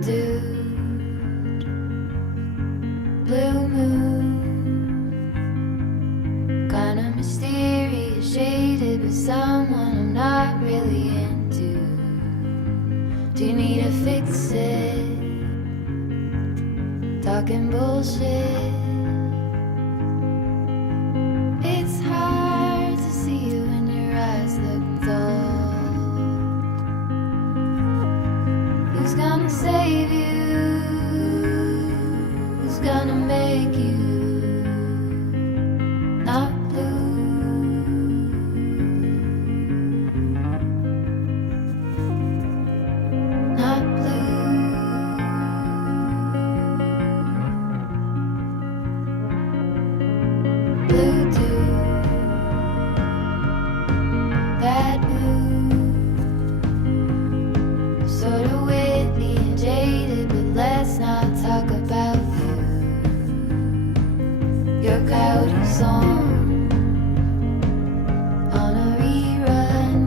dew, blue moon, kinda mysterious, shaded with someone I'm not really into. Do you need to fix it? Talking bullshit. It's hard to see you when your eyes look dull. Who's gonna save you? Who's gonna make you not blue? Not blue. Blue dew, that mood, sort of witty and jaded, but let's not talk about you. Your coyote song on a rerun.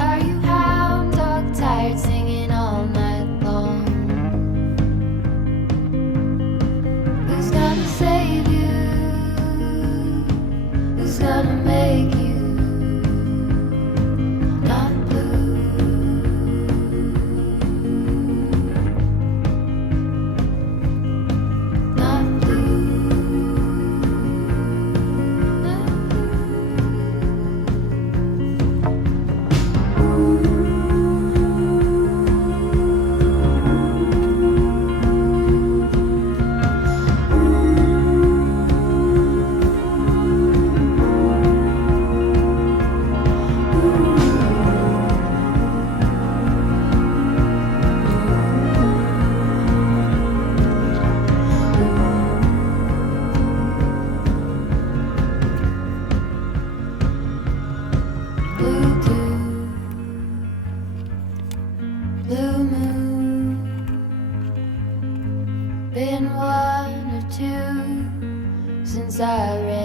Are you hound dog tired singing all night long? Who's gonna save you? Who's gonna make you not blue? Not blue. Not blue dew, blue moon, been one or two since I ran